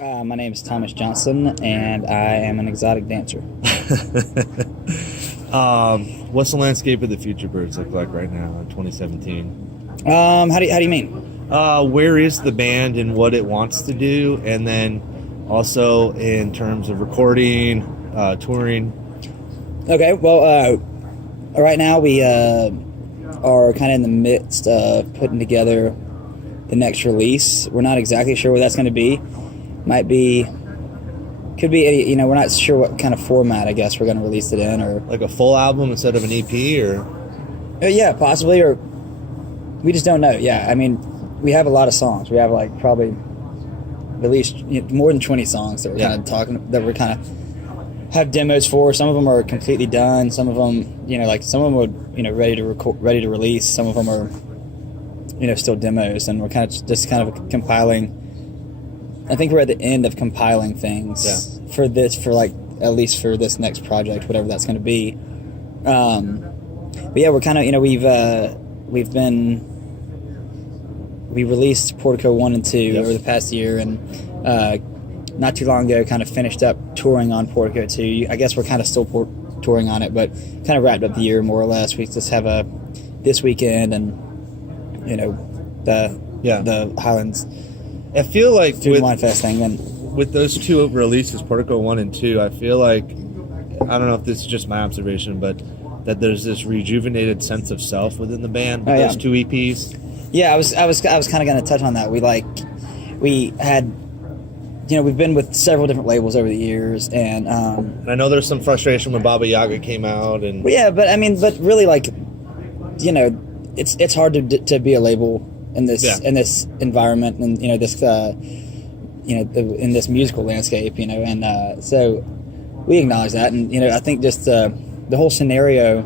My name is Thomas Johnson, and I am an exotic dancer. What's the landscape of the Futurebirds look like right now in 2017? How do you mean? Where is the band and what it wants to do, and then also in terms of recording, touring? Okay, well, right now we are kind of in the midst of putting together the next release. We're not exactly sure what that's going to be. Could be any, we're not sure what kind of format, I guess, we're going to release it in, or Like a full album instead of an EP, or? Yeah, possibly, or we just don't know. Yeah, I mean, we have a lot of songs. We have probably at least more than 20 songs that we're kind of have demos for. Some of them are completely done. Some of them, some of them are ready to record, ready to release. Some of them are, still demos, and we're kind of compiling. I think we're at the end of compiling things for this, at least for this next project, whatever that's going to be. But yeah, we're kind of, we released Portico 1 and 2 over the past year, and not too long ago kind of finished up touring on Portico 2. I guess we're kind of still touring on it, but kind of wrapped up the year more or less. We just have this weekend and, the Highlands. I feel like Food and Wine Fest thing. Then with those two releases, Portico 1 and 2, I feel like, I don't know if this is just my observation, but that there's this rejuvenated sense of self within the band with those two EPs. Yeah, I was kind of going to touch on that. We had, we've been with several different labels over the years, and I know there's some frustration when Baba Yaga came out, and but really, it's hard to be a label in this environment, and in this musical landscape, and so we acknowledge that, and I think just the whole scenario,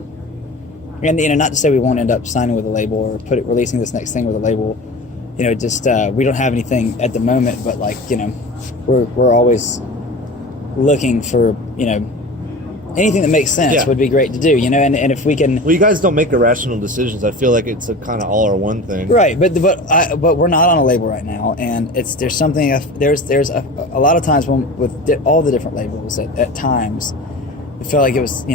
and not to say we won't end up signing with a label or releasing this next thing with a label, we don't have anything at the moment, but we're always looking for anything that makes sense would be great to do, and if we can. Well, you guys don't make irrational decisions. I feel like it's a kind of all or one thing, right? But we're not on a label right now, and there's a lot of times with all the different labels at times, I felt like it was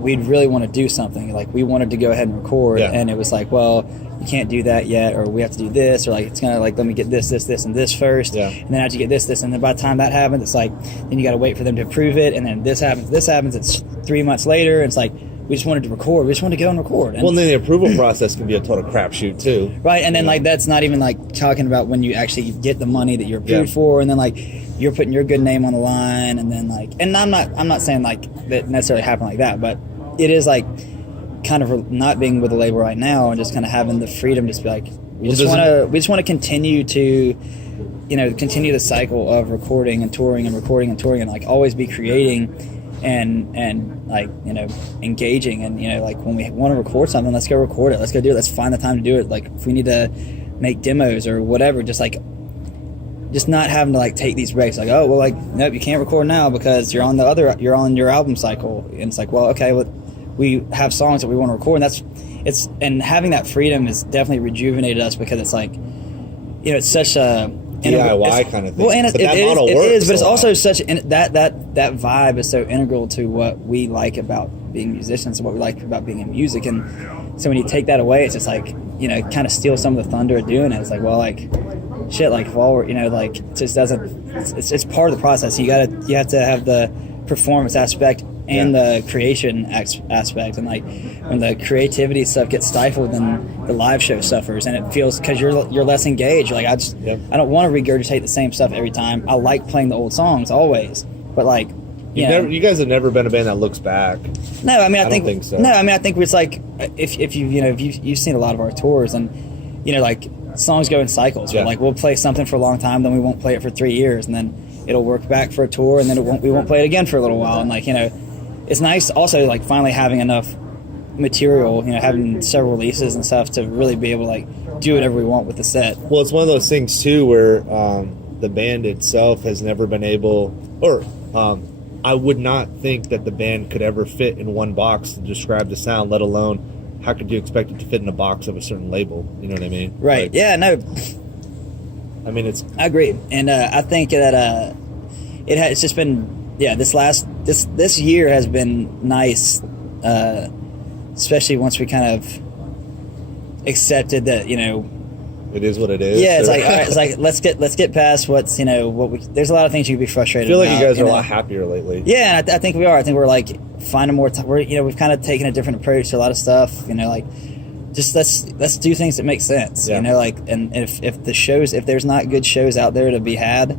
we'd really want to do something, like we wanted to go ahead and record, and it was like, well, you can't do that yet, or we have to do this, or it's gonna let me get this, and this first, and then after you get this, and then by the time that happens, it's like then you got to wait for them to approve it, and then this happens. It's 3 months later, and it's like we just wanted to record, we just wanted to go and record. And, well, then the approval process can be a total crapshoot too, right? And then that's not even talking about when you actually get the money that you're approved for, and then you're putting your good name on the line, and then and I'm not saying that necessarily happened like that, but it is kind of not being with the label right now and just kind of having the freedom to just be we just want to continue to continue the cycle of recording and touring and recording and touring, and always be creating and engaging, and when we want to record something, let's go record it, let's go do it, let's find the time to do it. If we need to make demos or whatever, just not having to take these breaks, nope, you can't record now because you're on your album cycle, and it's well, okay, we have songs that we want to record, and and having that freedom has definitely rejuvenated us, because it's it's such a DIY kind of thing. Well, and it is, but it's also such that vibe is so integral to what we like about being musicians and what we like about being in music, and so when you take that away, it's just kind of steal some of the thunder of doing it. It's shit, if all we're, it just doesn't. It's part of the process. You have to have the performance aspect and the creation aspect, and when the creativity stuff gets stifled, then the live show suffers, and it feels, because you're less engaged. I don't want to regurgitate the same stuff every time. I like playing the old songs always, but you guys have never been a band that looks back. No, I mean I don't think so. No, I mean I think it's if you've seen a lot of our tours, and songs go in cycles. Yeah. We'll play something for a long time, then we won't play it for 3 years, and then it'll work back for a tour, and then we won't play it again for a little while. And it's nice also finally having enough material, having several releases and stuff to really be able to do whatever we want with the set. Well, it's one of those things too where the band itself has never been able, or I would not think that the band could ever fit in one box to describe the sound, let alone how could you expect it to fit in a box of a certain label? You know what I mean? Right. Yeah. No. I mean, it's. I agree, and I think that it's just been this year has been nice, especially once we kind of accepted that It is what it is. Yeah, it's like all right, it's like let's get past what's what we. There's a lot of things you could be frustrated. I feel like about, you guys are a lot happier lately. Yeah, and I think we are. I think we're like finding more time. We've kind of taken a different approach to a lot of stuff. Like just let's do things that make sense. Yeah. And if there's not good shows out there to be had,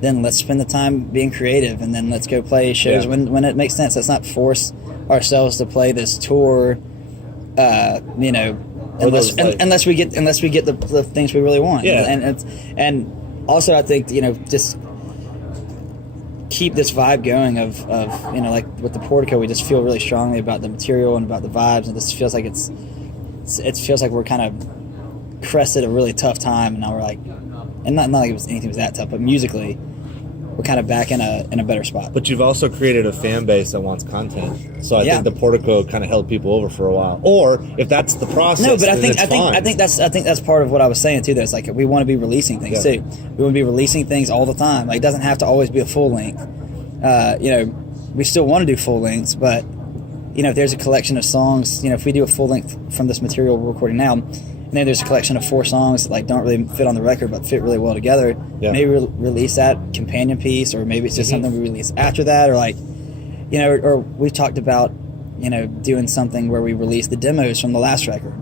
then let's spend the time being creative, and then let's go play shows when it makes sense. Let's not force ourselves to play this tour. Unless we get the things we really want. Yeah. And also I think just keep this vibe going of like with the Portico, we just feel really strongly about the material and about the vibes, and this feels like it feels like we're kind of crested a really tough time, and now we're like, and not like anything was that tough, but musically we're kind of back in a better spot. But you've also created a fan base that wants content, so I think the Portico kind of held people over for a while. Or if that's the process, no, but I think fine. that's part of what I was saying too. Though it's like we want to be releasing things too. We want to be releasing things all the time. Like it doesn't have to always be a full length. We still want to do full lengths, but if there's a collection of songs, if we do a full length from this material we're recording now, and then there's a collection of 4 songs that like don't really fit on the record but fit really well together. Yeah. Maybe release that companion piece, or maybe it's just something we release after that, or like, or we talked about, doing something where we release the demos from the last record,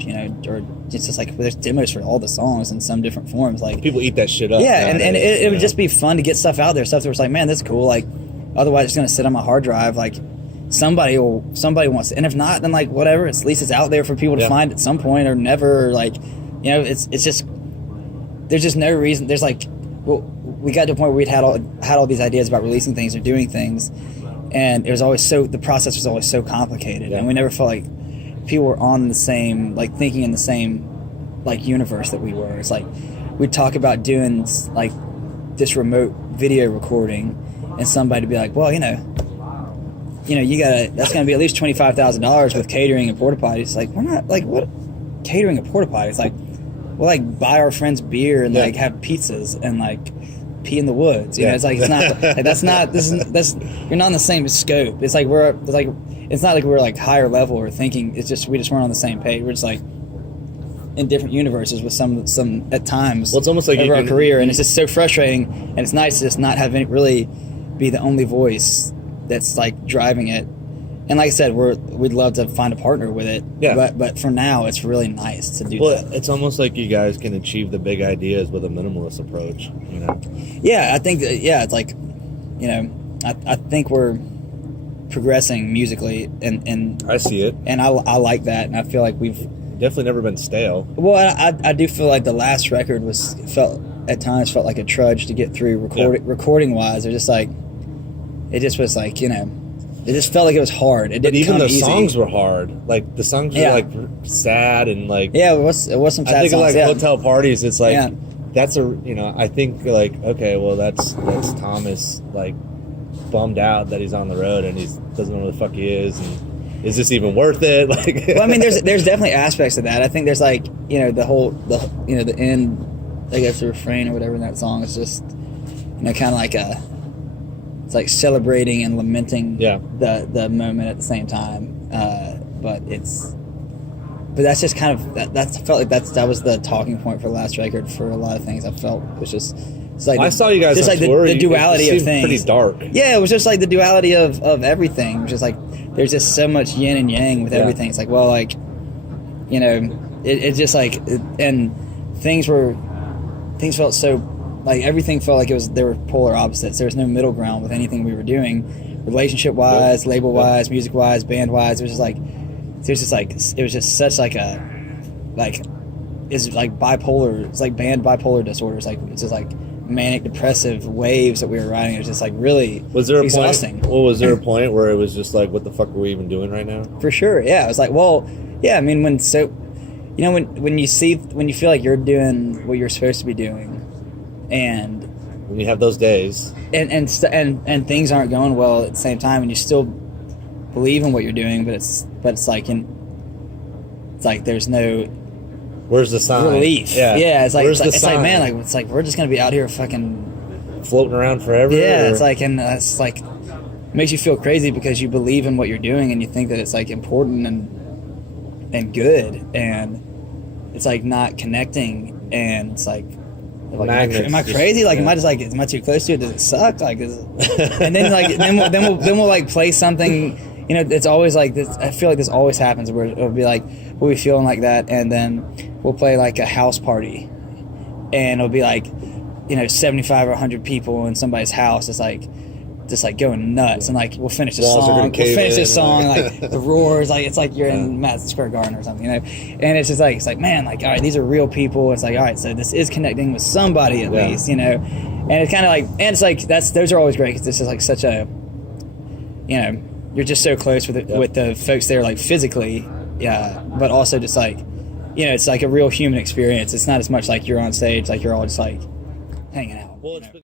or it's just like there's demos for all the songs in some different forms. Like people eat that shit up. Yeah, and it would just be fun to get stuff out there, stuff that was like, man, that's cool. Like otherwise it's gonna sit on my hard drive. Like somebody wants it, and if not, then like whatever, at least it's out there for people to find at some point or never. Or like it's just there's just no reason. There's like, well, we got to a point where we'd had all these ideas about releasing things or doing things, and it was always the process was always so complicated, and we never felt like people were on the same, like thinking in the same like universe that we were. It's like we'd talk about doing like this remote video recording, and somebody would be like, well, that's going to be at least $25,000 with catering and porta potties. Like, we're not like, what catering and porta potties? Like, we'll like buy our friends beer and like have pizzas and like pee in the woods. It's like, it's not like, that's you're not in the same scope. It's like it's not like we're like higher level or thinking. It's just we just weren't on the same page. We're just like in different universes with some at times. Well, it's almost like over our career, and it's just so frustrating. And it's nice to just not have really be the only voice that's like driving it. And like I said, we'd love to find a partner with it. Yeah. But for now, it's really nice to do that. It's almost like you guys can achieve the big ideas with a minimalist approach. Yeah, I think it's like, I think we're progressing musically, and I see it, and I like that, and I feel like we've definitely never been stale. Well, I do feel like the last record felt like a trudge to get through recording wise. It just was like, it just felt like it was hard. It didn't even come the easy. songs were hard. Like the songs were like sad and like it was some sad I think songs. of like hotel parties. It's like that's I think like, okay, well that's Thomas like bummed out that he's on the road and he doesn't know where the fuck he is, and is this even worth it? Like, well, I mean, there's definitely aspects of that. I think there's like the end, I guess the refrain or whatever in that song is just kind of like it's like celebrating and lamenting the moment at the same time. But that's just kind of that felt like that was the talking point for the last record for a lot of things. I felt it was just. It's like I saw you guys just on like tour. The duality of things. Pretty dark. Yeah, it was just like the duality of everything. Just like there's just so much yin and yang with everything. It's like, well, like it's just like and things felt so. Like everything felt like they were polar opposites. There was no middle ground with anything we were doing, relationship wise, label wise, music wise, band wise. It was just such like a it's like bipolar. It's like band bipolar disorders. Like it's just like manic depressive waves that we were riding. It was just like really exhausting. Well, was there a point where it was just like, what the fuck are we even doing right now? For sure, yeah. It was like, well, yeah. I mean, when you feel like you're doing what you're supposed to be doing. And when you have those days, and things aren't going well at the same time, and you still believe in what you're doing, but it's like there's no Where's the sign? relief. Yeah, it's like Where's it's the like sign? man, like it's like we're just gonna be out here fucking floating around forever. Yeah, or? it's like, and it's like makes you feel crazy because you believe in what you're doing and you think that it's like important and good, and it's like not connecting, and it's like am I crazy? Like, am I just like, am I too close to it? Does it suck? Like, and then like then we'll like play something. You know, it's always like this. I feel like this always happens where it'll be like we'll be feeling like that, and then we'll play like a house party, and it'll be like, you know, 75 or 100 people in somebody's house. It's like just like going nuts, and like we'll finish the song. Like the roars, like it's like you're in Madison Square Garden or something, you know. And it's just like man, like all right, these are real people. It's like all right, so this is connecting with somebody at least, you know. And it's kind of like, and it's like those are always great because this is like such a, you know, you're just so close with the folks there, like physically, but also just like, you know, it's like a real human experience. It's not as much like you're on stage, like you're all just like hanging out. Well, you know?